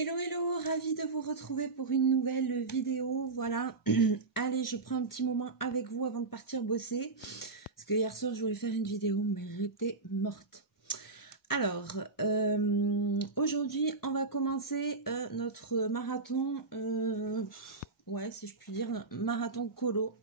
Hello hello, ravie de vous retrouver pour une nouvelle vidéo, voilà. Allez, je prends un petit moment avec vous avant de partir bosser, parce que hier soir je voulais faire une vidéo mais j'étais morte. Alors, aujourd'hui on va commencer notre marathon, ouais si je puis dire, marathon colo.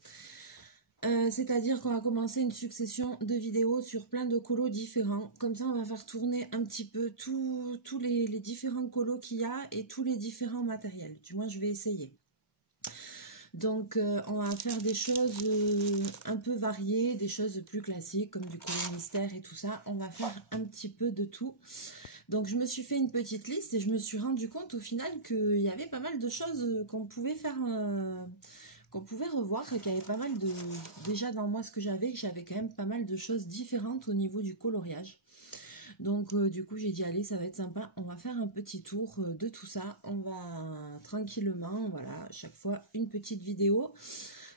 C'est-à-dire qu'on va commencer une succession de vidéos sur plein de colos différents. Comme ça, on va faire tourner un petit peu tous les différents colos qu'il y a et tous les différents matériels. Du moins, je vais essayer. Donc, on va faire des choses un peu variées, des choses plus classiques, comme du colo mystère et tout ça. On va faire un petit peu de tout. Donc, je me suis fait une petite liste et je me suis rendu compte au final qu'il y avait pas mal de choses qu'on pouvait faire... qu'on pouvait revoir, qu'il y avait pas mal de... Déjà dans moi ce que j'avais quand même pas mal de choses différentes au niveau du coloriage. Donc du coup j'ai dit allez ça va être sympa, on va faire un petit tour de tout ça. On va tranquillement, voilà, à chaque fois une petite vidéo.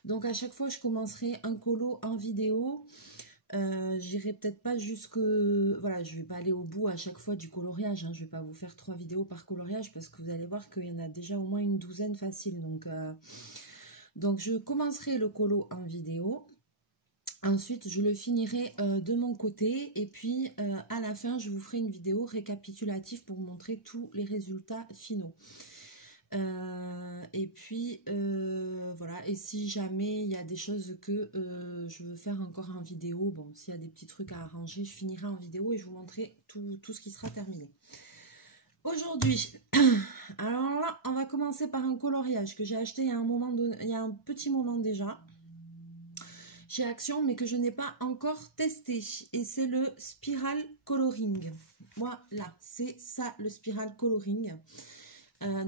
Donc à chaque fois je commencerai un colo en vidéo. J'irai peut-être pas jusque... Voilà, je vais pas aller au bout à chaque fois du coloriage, hein. Je vais pas vous faire 3 vidéos par coloriage parce que vous allez voir qu'il y en a déjà au moins une douzaine facile. Donc je commencerai le colo en vidéo, ensuite je le finirai de mon côté et puis à la fin je vous ferai une vidéo récapitulative pour vous montrer tous les résultats finaux. Et puis voilà, et si jamais il y a des choses que je veux faire encore en vidéo, bon s'il y a des petits trucs à arranger, je finirai en vidéo et je vous montrerai tout ce qui sera terminé. Aujourd'hui, alors là, on va commencer par un coloriage que j'ai acheté il y a un petit moment déjà chez Action, mais que je n'ai pas encore testé. Et c'est le Spiral Coloring. Voilà, c'est ça le Spiral Coloring.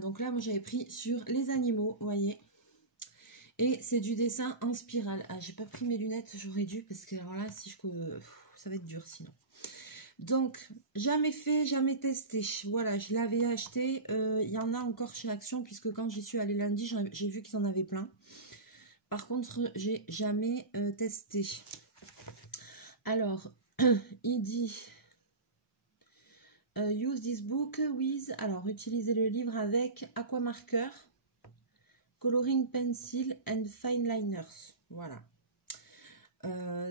Donc là, moi j'avais pris sur les animaux, vous voyez. Et c'est du dessin en spirale. Ah, j'ai pas pris mes lunettes, j'aurais dû, parce que alors là, si je... ça va être dur sinon. Donc, jamais fait, jamais testé. Voilà, je l'avais acheté. Il y en a encore chez Action, puisque quand j'y suis allée lundi, j'ai vu qu'ils en avaient plein. Par contre, j'ai jamais testé. Alors, il dit... use this book with... Alors, utilisez le livre avec aquamarker, coloring pencil and fine liners. Voilà.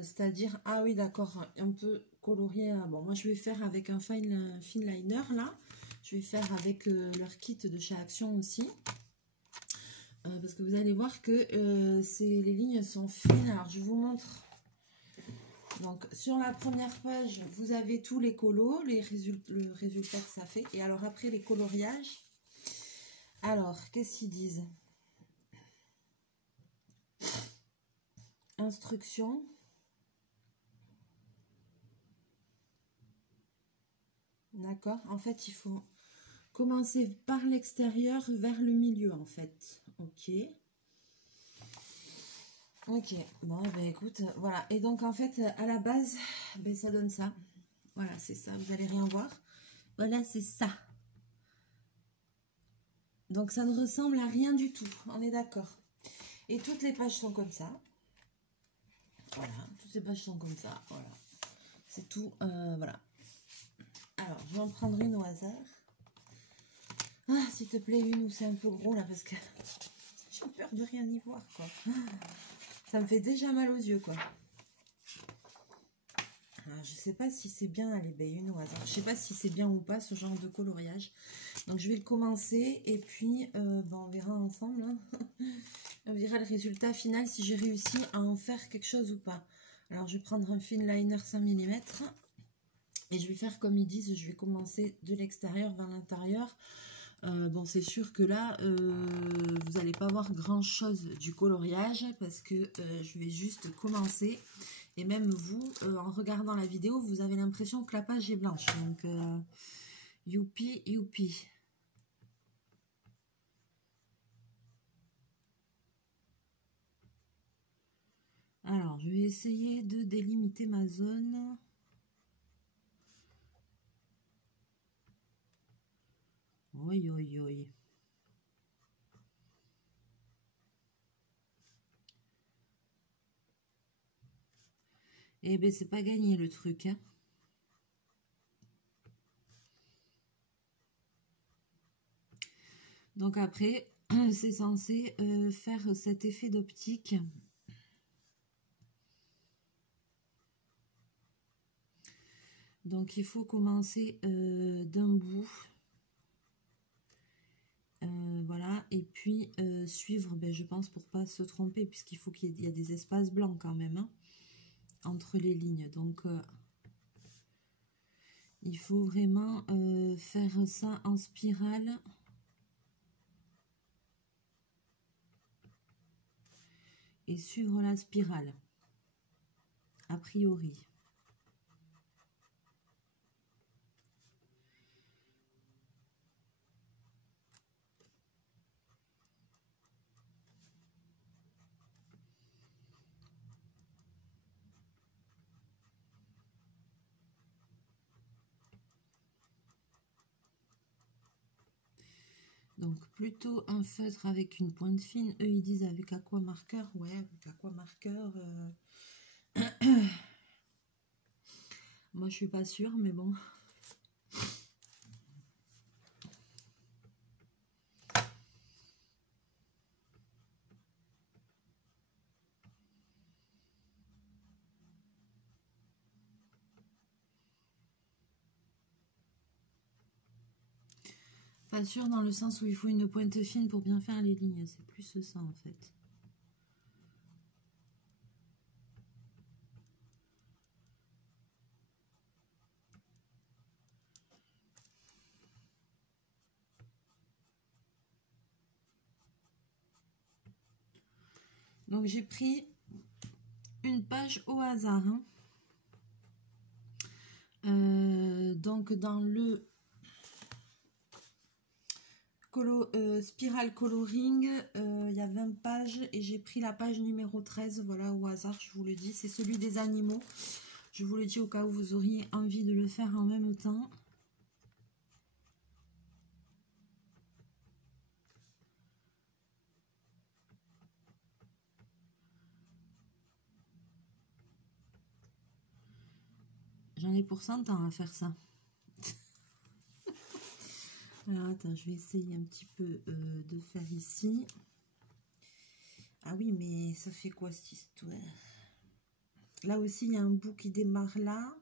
C'est-à-dire, ah oui d'accord, un peu colorier. Bon, moi je vais faire avec un fine liner là. Je vais faire avec leur kit de chez Action aussi. Parce que vous allez voir que les lignes sont fines. Alors je vous montre. Donc sur la première page, vous avez tous les colos, le résultat que ça fait. Et alors après les coloriages. Alors, qu'est-ce qu'ils disent? Instructions. D'accord. En fait, il faut commencer par l'extérieur vers le milieu, en fait. Ok. Ok. Bon, ben écoute, voilà. Et donc, en fait, à la base, ben, ça donne ça. Voilà, c'est ça. Vous allez rien voir. Voilà, c'est ça. Donc, ça ne ressemble à rien du tout. On est d'accord. Et toutes les pages sont comme ça. Voilà. Toutes les pages sont comme ça. Voilà. C'est tout. Voilà. Alors, je vais en prendre une au hasard. Ah, s'il te plaît, une où c'est un peu gros, là, parce que j'ai peur de rien y voir, quoi. Ça me fait déjà mal aux yeux, quoi. Alors, je sais pas si c'est bien, allez, ben, une au hasard. Je sais pas si c'est bien ou pas, ce genre de coloriage. Donc, je vais le commencer, et puis, ben, on verra ensemble, hein. On verra le résultat final, si j'ai réussi à en faire quelque chose ou pas. Alors, je vais prendre un fine liner 5 mm. Et je vais faire comme ils disent, je vais commencer de l'extérieur vers l'intérieur. Bon, c'est sûr que là, vous n'allez pas voir grand chose du coloriage parce que je vais juste commencer. Et même vous, en regardant la vidéo, vous avez l'impression que la page est blanche. Donc, youpi, youpi. Alors, je vais essayer de délimiter ma zone. Oui, oui, oui. Eh ben, c'est pas gagné le truc, hein. Donc après, c'est censé faire cet effet d'optique. Donc il faut commencer d'un bout. Voilà, et puis suivre, ben, je pense, pour pas se tromper, puisqu'il faut qu'il y ait des espaces blancs quand même, hein, entre les lignes. Donc il faut vraiment faire ça en spirale. Et suivre la spirale, a priori. Donc plutôt un feutre avec une pointe fine. Eux ils disent avec aquamarqueur. Ouais, avec aquamarqueur. Moi je suis pas sûre, mais bon. Pas sûr dans le sens où il faut une pointe fine pour bien faire les lignes. C'est plus ça en fait. Donc j'ai pris une page au hasard. Hein. Donc dans le Spiral Coloring, il y a 20 pages et j'ai pris la page numéro 13, voilà, au hasard, je vous le dis, c'est celui des animaux. Je vous le dis au cas où vous auriez envie de le faire en même temps. J'en ai pour 100 ans à faire ça. Alors attends, je vais essayer un petit peu de faire ici. Ah oui, mais ça fait quoi cette histoire? Là aussi, il y a un bout qui démarre là.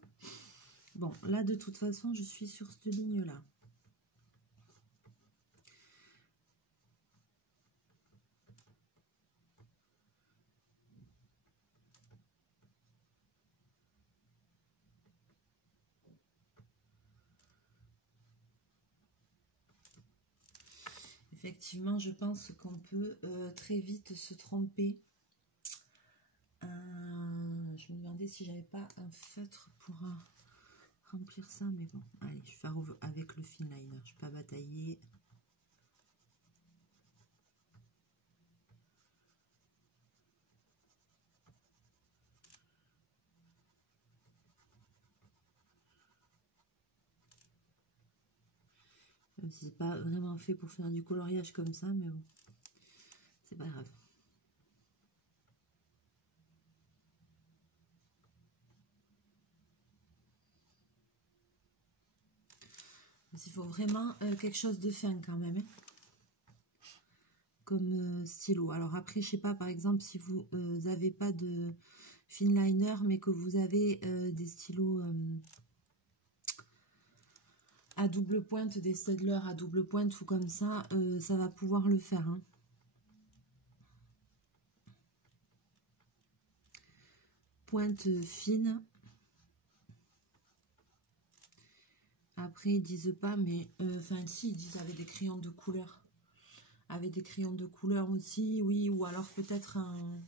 Bon, là, de toute façon, je suis sur cette ligne-là. Effectivement, je pense qu'on peut très vite se tromper. Je me demandais si j'avais pas un feutre pour remplir ça, mais bon, allez, je vais faire avec le fine liner, je ne vais pas batailler. C'est pas vraiment fait pour faire du coloriage comme ça, mais bon, c'est pas grave. Il faut vraiment quelque chose de fin quand même, hein, comme stylo. Alors après, je sais pas, par exemple, si vous n'avez pas de fine liner, mais que vous avez des stylos à double pointe, des Staedtler à double pointe ou comme ça va pouvoir le faire. Hein. Pointe fine. Après, ils disent pas, mais enfin, si, ils disent avec des crayons de couleur. Avec des crayons de couleur aussi, oui, ou alors peut-être un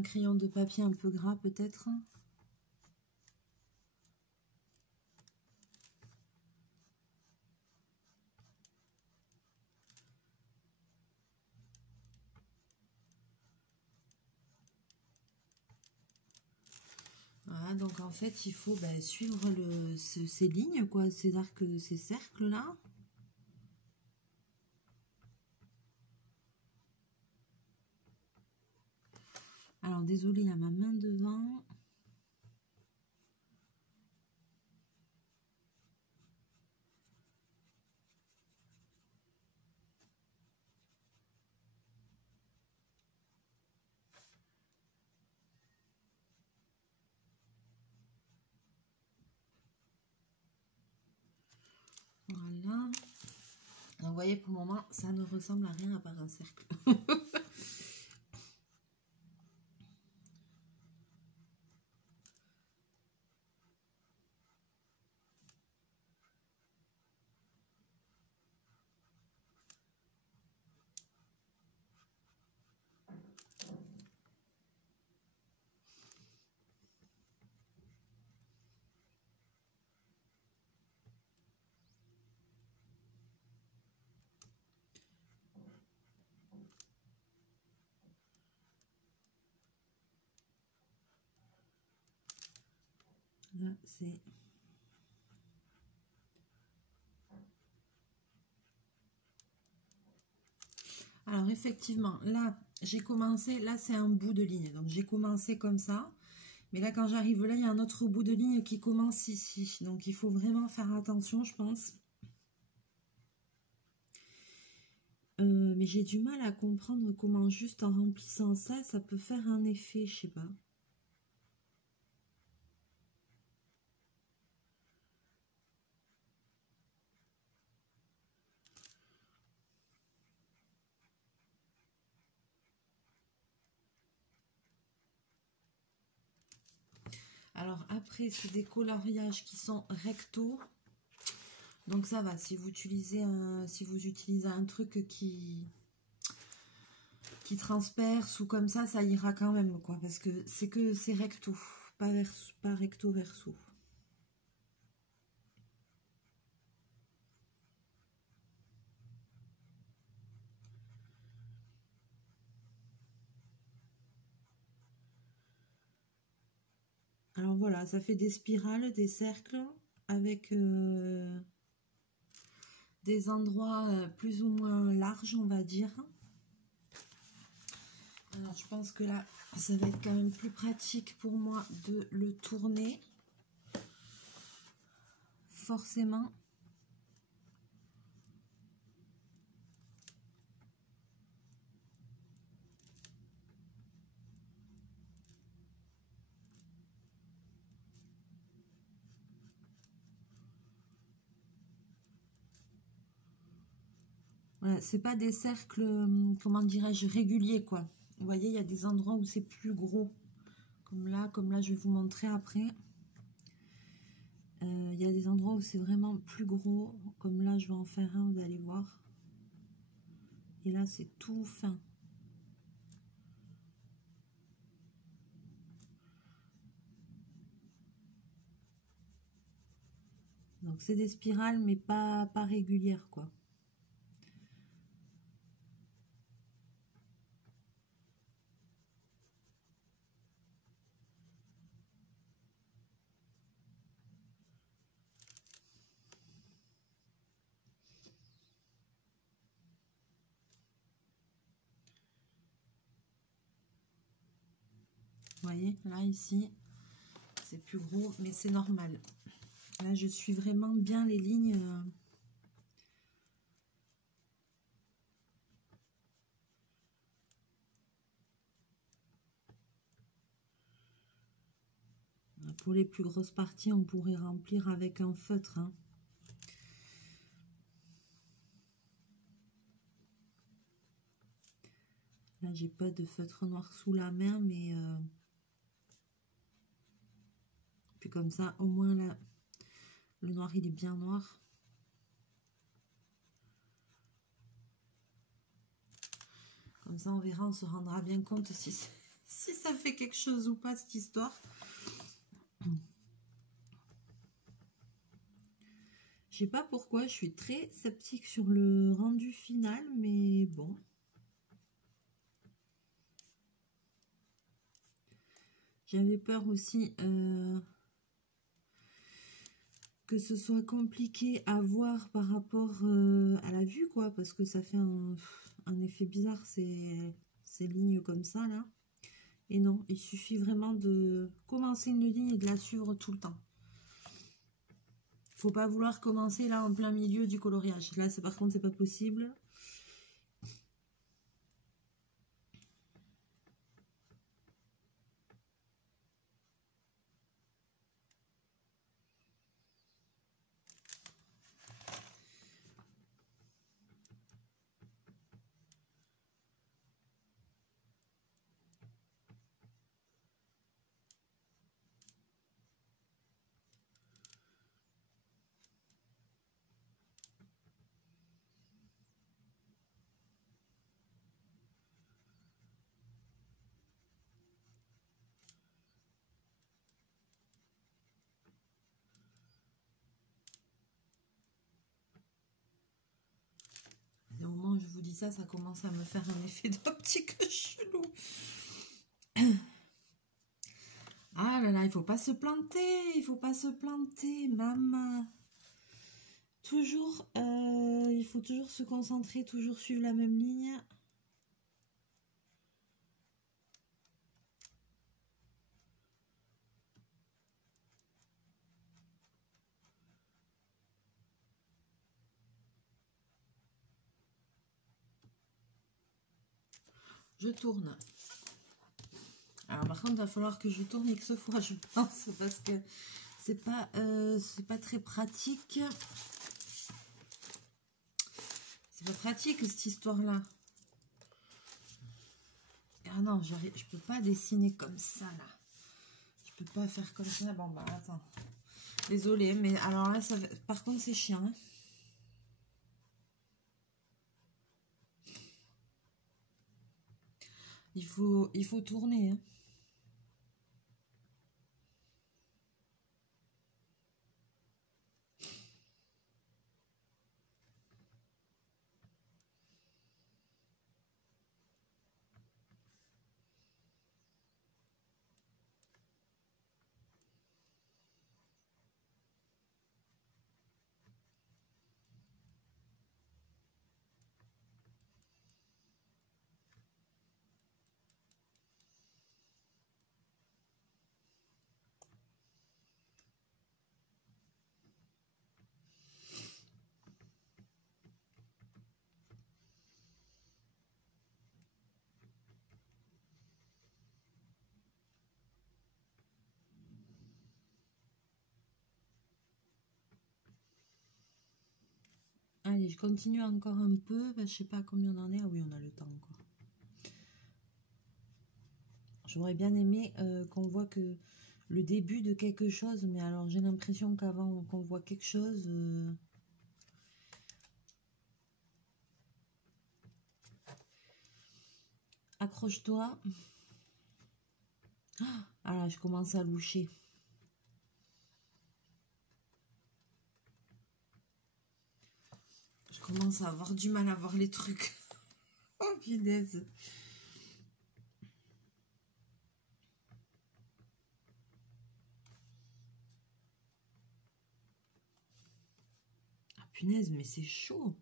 crayon de papier un peu gras, peut-être. Voilà, donc en fait, il faut suivre ces lignes, quoi, ces arcs, ces cercles-là. Alors, désolé, il y a ma main devant. Voilà. Donc, vous voyez, pour le moment, ça ne ressemble à rien à part un cercle. Là, c'est... Alors, effectivement, là, j'ai commencé... Là, c'est un bout de ligne. Donc, j'ai commencé comme ça. Mais là, quand j'arrive là, il y a un autre bout de ligne qui commence ici. Donc, il faut vraiment faire attention, je pense. Mais j'ai du mal à comprendre comment juste en remplissant ça, ça peut faire un effet, je sais pas. Alors après, c'est des coloriages qui sont rectos. Donc ça va, si vous utilisez un truc qui transperce ou comme ça ira quand même, quoi. Parce que c'est recto, pas recto verso. Alors voilà, ça fait des spirales, des cercles, avec des endroits plus ou moins larges, on va dire. Alors je pense que là, ça va être quand même plus pratique pour moi de le tourner. Forcément. Voilà, c'est pas des cercles, comment dirais-je, réguliers, quoi. Vous voyez, il y a des endroits où c'est plus gros. Comme là, je vais vous montrer après. Il y a des endroits où c'est vraiment plus gros. Comme là, je vais en faire un, vous allez voir. Et là, c'est tout fin. Donc, c'est des spirales, mais pas régulières, quoi. Vous voyez, là, ici, c'est plus gros, mais c'est normal. Là, je suis vraiment bien les lignes. Pour les plus grosses parties, on pourrait remplir avec un feutre. Hein. Là, j'ai pas de feutre noir sous la main, mais... Puis comme ça, au moins, là, le noir, il est bien noir. Comme ça, on verra, on se rendra bien compte si ça fait quelque chose ou pas, cette histoire. Je sais pas pourquoi, je suis très sceptique sur le rendu final, mais bon. J'avais peur aussi que ce soit compliqué à voir par rapport à la vue, quoi, parce que ça fait un effet bizarre, ces lignes comme ça, là. Et non, il suffit vraiment de commencer une ligne et de la suivre tout le temps. Faut pas vouloir commencer là en plein milieu du coloriage. Là, par contre, c'est pas possible. vous dis ça, ça commence à me faire un effet d'optique chelou. Ah là là, il faut pas se planter, il faut pas se planter, maman. Toujours, il faut toujours se concentrer, toujours suivre la même ligne. Je tourne. Alors par contre, il va falloir que je tourne X fois, je pense, parce que c'est pas très pratique. C'est pas pratique cette histoire-là. Ah non, je peux pas dessiner comme ça là. Je peux pas faire comme ça. Bon bah attends. Désolée, mais alors là, ça va... par contre c'est chiant. Hein. Il faut tourner. Hein. Allez, je continue encore un peu. Ben, je sais pas combien on en est. Ah oui, on a le temps encore. J'aurais bien aimé qu'on voit que le début de quelque chose, mais alors j'ai l'impression qu'avant qu'on voit quelque chose... Accroche-toi. Ah là, je commence à loucher. Je commence à avoir du mal à voir les trucs. Oh, punaise. Ah, punaise, mais c'est chaud.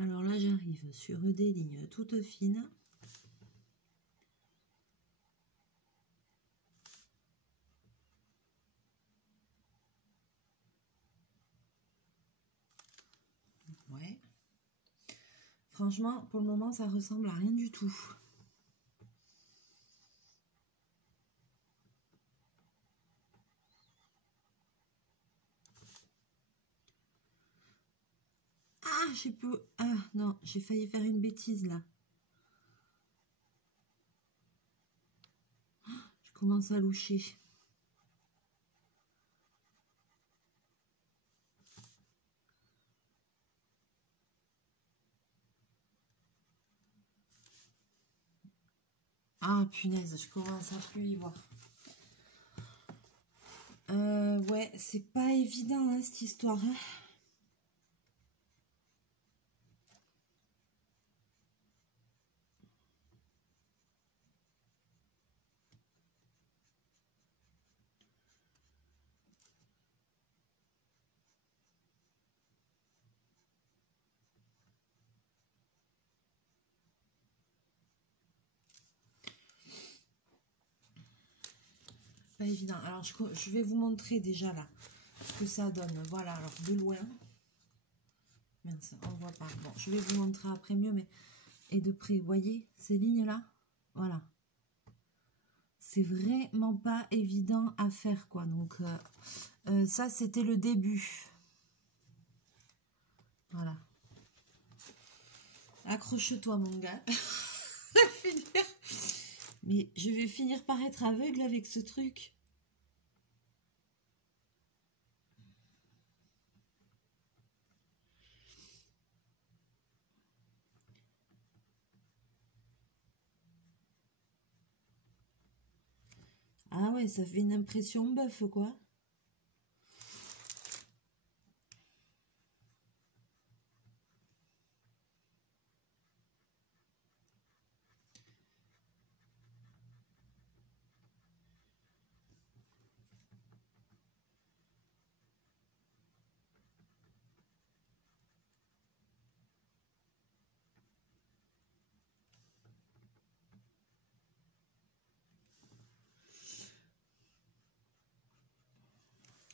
Alors là, j'arrive sur des lignes toutes fines. Ouais. Franchement, pour le moment, ça ressemble à rien du tout. Ah, j'ai peu... Ah, non, j'ai failli faire une bêtise, là. Je commence à loucher. Ah, punaise, je commence à plus y voir. Ouais, c'est pas évident, hein, cette histoire. Hein. pas évident. Alors, je vais vous montrer déjà là ce que ça donne. Voilà, alors de loin. Mince, on voit pas. Bon, je vais vous montrer après mieux, mais... Et de près, vous voyez ces lignes-là? Voilà. C'est vraiment pas évident à faire, quoi. Donc, ça, c'était le début. Voilà. Accroche-toi, mon gars. Mais je vais finir par être aveugle avec ce truc. Ah ouais, ça fait une impression bœuf, quoi.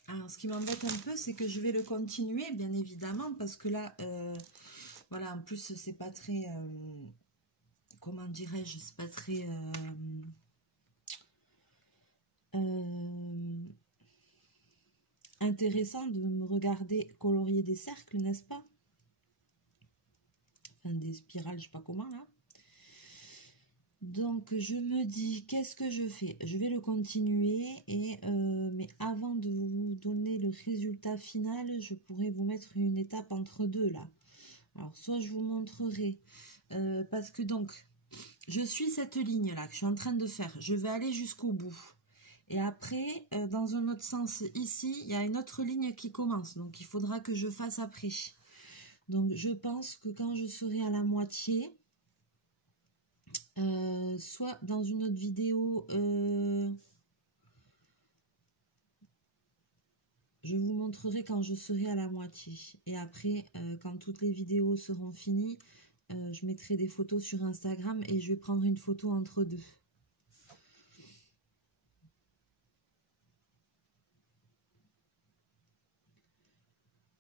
Alors, ce qui m'embête un peu, c'est que je vais le continuer, bien évidemment, parce que là, voilà, en plus, c'est pas très, comment dirais-je, c'est pas très, intéressant de me regarder colorier des cercles, n'est-ce pas? Enfin, des spirales, je sais pas comment, là. Donc, je me dis, qu'est-ce que je fais? Je vais le continuer, et mais avant de vous donner le résultat final, je pourrais vous mettre une étape entre deux, là. Alors, soit je vous montrerai, parce que donc, je suis cette ligne-là que je suis en train de faire. Je vais aller jusqu'au bout. Et après, dans un autre sens, ici, il y a une autre ligne qui commence. Donc, il faudra que je fasse après. Donc, je pense que quand je serai à la moitié, soit dans une autre vidéo, je vous montrerai quand je serai à la moitié. Et après, quand toutes les vidéos seront finies, je mettrai des photos sur Instagram et je vais prendre une photo entre deux.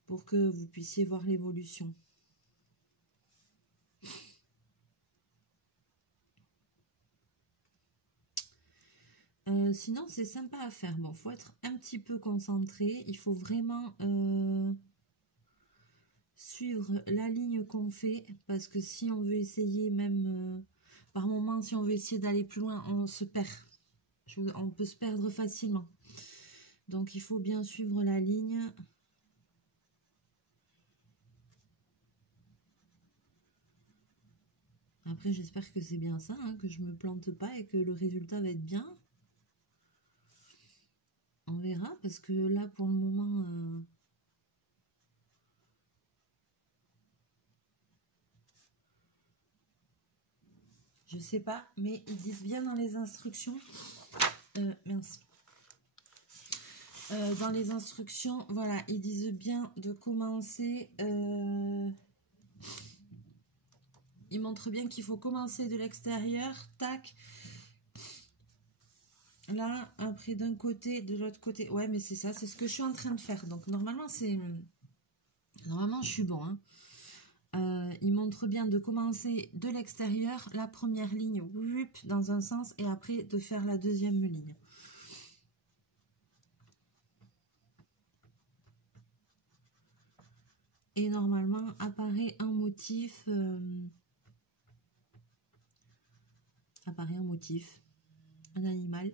Pour que vous puissiez voir l'évolution. Sinon, c'est sympa à faire. Bon, faut être un petit peu concentré. Il faut vraiment suivre la ligne qu'on fait. Parce que si on veut essayer, même par moment, si on veut essayer d'aller plus loin, on se perd. On peut se perdre facilement. Donc, il faut bien suivre la ligne. Après, j'espère que c'est bien ça, hein, que je me plante pas et que le résultat va être bien. On verra, parce que là, pour le moment... je sais pas, mais ils disent bien dans les instructions... mince. Dans les instructions, voilà, ils disent bien de commencer... ils montrent bien qu'il faut commencer de l'extérieur, tac. Là, après d'un côté, de l'autre côté. Ouais, mais c'est ça, c'est ce que je suis en train de faire. Donc, normalement, c'est... Normalement, je suis bon, hein. Il montre bien de commencer de l'extérieur, la première ligne, dans un sens, et après de faire la deuxième ligne. Et normalement, apparaît un motif... apparaît un motif, un animal.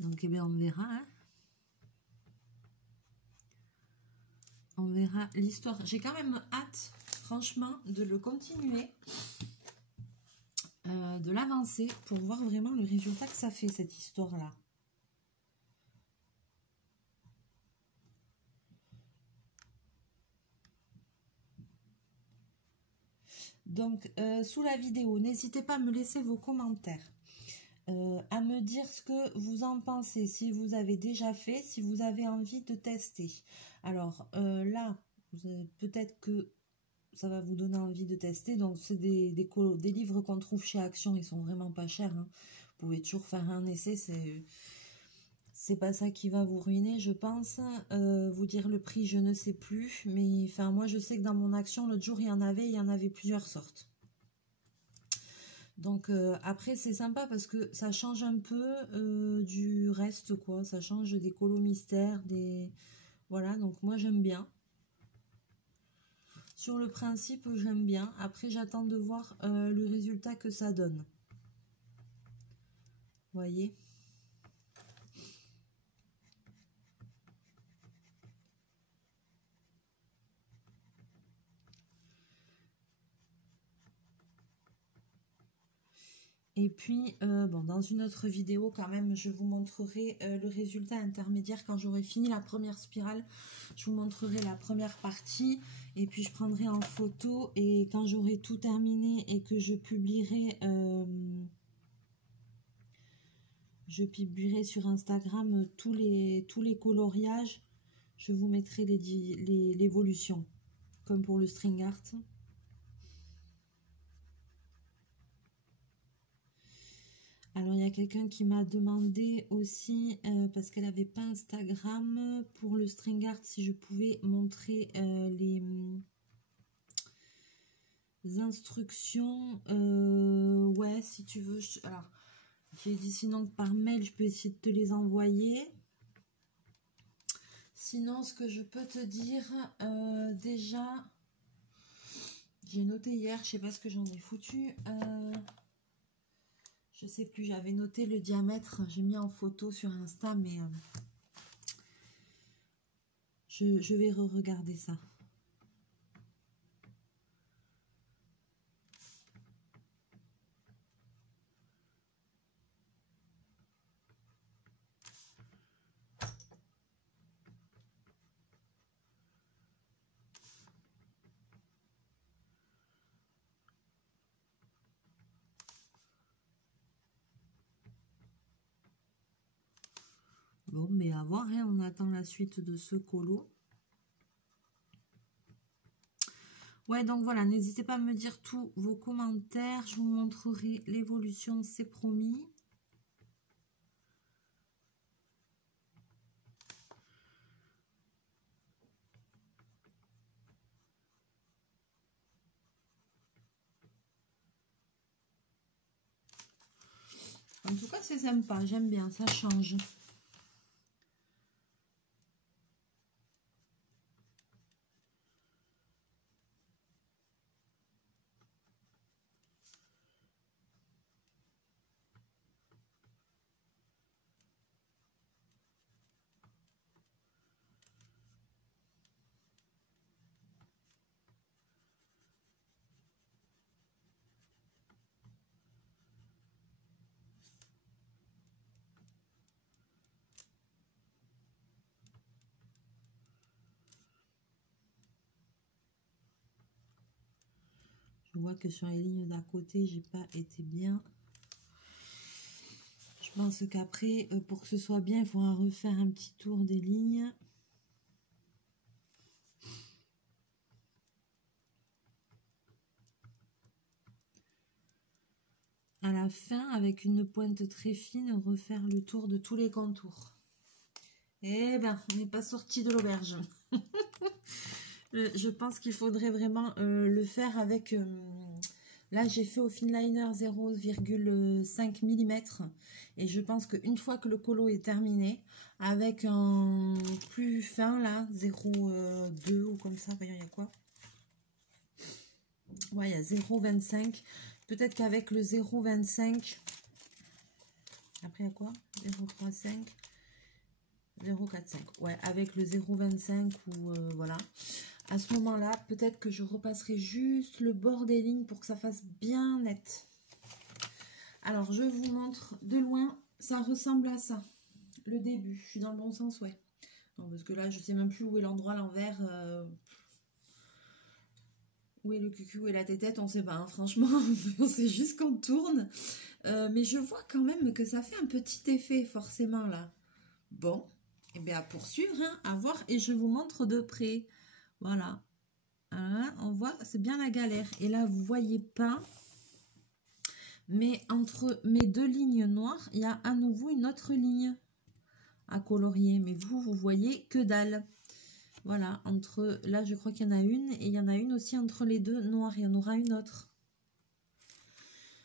Donc, eh bien, on verra. Hein. On verra l'histoire. J'ai quand même hâte, franchement, de le continuer, de l'avancer pour voir vraiment le résultat que ça fait, cette histoire-là. Donc, sous la vidéo, n'hésitez pas à me laisser vos commentaires. À me dire ce que vous en pensez, si vous avez déjà fait, si vous avez envie de tester. Alors là, Peut-être que ça va vous donner envie de tester. Donc, c'est des livres qu'on trouve chez Action. Ils sont vraiment pas chers, hein. Vous pouvez toujours faire un essai. C'est pas ça qui va vous ruiner, je pense. Vous dire le prix, je ne sais plus. Mais enfin, moi, je sais que dans mon Action, l'autre jour, il y en avait plusieurs sortes. Donc, après, c'est sympa parce que ça change un peu du reste, quoi. Ça change des colos mystères, des... Voilà, donc moi, j'aime bien. Sur le principe, j'aime bien. Après, j'attends de voir le résultat que ça donne. Voyez. Et puis, bon, dans une autre vidéo, quand même, je vous montrerai le résultat intermédiaire quand j'aurai fini la première spirale. Je vous montrerai la première partie et puis je prendrai en photo. Et quand j'aurai tout terminé et que je publierai sur Instagram tous les coloriages, je vous mettrai l'évolution, comme pour le string art. Alors, il y a quelqu'un qui m'a demandé aussi, parce qu'elle n'avait pas Instagram, pour le string art, si je pouvais montrer les instructions. Ouais, si tu veux. Alors, j'ai dit sinon que par mail, je peux essayer de te les envoyer. Sinon, ce que je peux te dire, déjà, j'ai noté hier, je sais pas ce que j'en ai foutu. Je sais plus, j'avais noté le diamètre, j'ai mis en photo sur Insta, mais je vais re-regarder ça. Bon, mais à voir, hein, on attend la suite de ce colo. Ouais, donc voilà, n'hésitez pas à me dire tous vos commentaires. Je vous montrerai l'évolution, c'est promis. En tout cas, c'est sympa, j'aime bien, ça change. Je vois que sur les lignes d'à côté, j'ai pas été bien. Je pense qu'après, pour que ce soit bien, il faudra refaire un petit tour des lignes. À la fin, avec une pointe très fine, refaire le tour de tous les contours. Eh ben, on n'est pas sorti de l'auberge. Je pense qu'il faudrait vraiment le faire avec... là, j'ai fait au Finliner 0,5 mm. Et je pense qu'une fois que le colo est terminé, avec un plus fin, là, 0,2 ou comme ça, voyons, il y a quoi? Ouais, il y a 0,25. Peut-être qu'avec le 0,25... Après, il y a quoi? 0,35... 0,45. Ouais, avec le 0,25 ou voilà. À ce moment-là, peut-être que je repasserai juste le bord des lignes pour que ça fasse bien net. Alors, je vous montre de loin. Ça ressemble à ça. Le début. Je suis dans le bon sens, ouais. Non, parce que là, je sais même plus où est l'endroit, l'envers. Où est le cucu, où est la tétette, on sait pas, hein, franchement. On sait juste qu'on tourne. Mais je vois quand même que ça fait un petit effet, forcément, là. Bon. Eh bien, à poursuivre, hein, à voir, et je vous montre de près. Voilà. Hein, on voit, c'est bien la galère. Et là, vous voyez pas. Mais entre mes deux lignes noires, il y a à nouveau une autre ligne à colorier. Mais vous voyez que dalle. Voilà, entre là, je crois qu'il y en a une. Et il y en a une aussi entre les deux noires. Il y en aura une autre.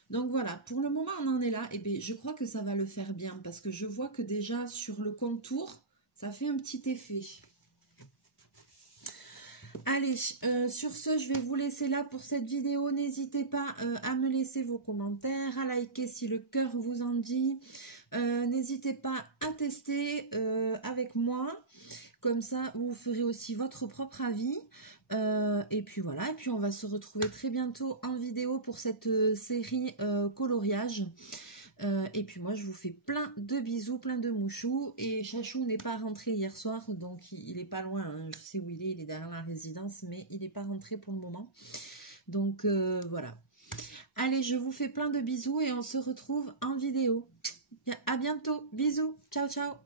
Donc voilà, pour le moment, on en est là. Et bien, je crois que ça va le faire bien. Parce que je vois que déjà, sur le contour, ça fait un petit effet. Allez, sur ce, je vais vous laisser là pour cette vidéo. N'hésitez pas à me laisser vos commentaires, à liker si le cœur vous en dit. N'hésitez pas à tester avec moi. Comme ça, vous ferez aussi votre propre avis. Et puis voilà, et puis on va se retrouver très bientôt en vidéo pour cette série coloriage. Et puis moi, je vous fais plein de bisous, plein de mouchous. Et Chachou n'est pas rentré hier soir, donc il est pas loin. Hein. Je sais où il est derrière la résidence, mais il n'est pas rentré pour le moment. Donc voilà. Allez, je vous fais plein de bisous et on se retrouve en vidéo. À bientôt. Bisous. Ciao, ciao.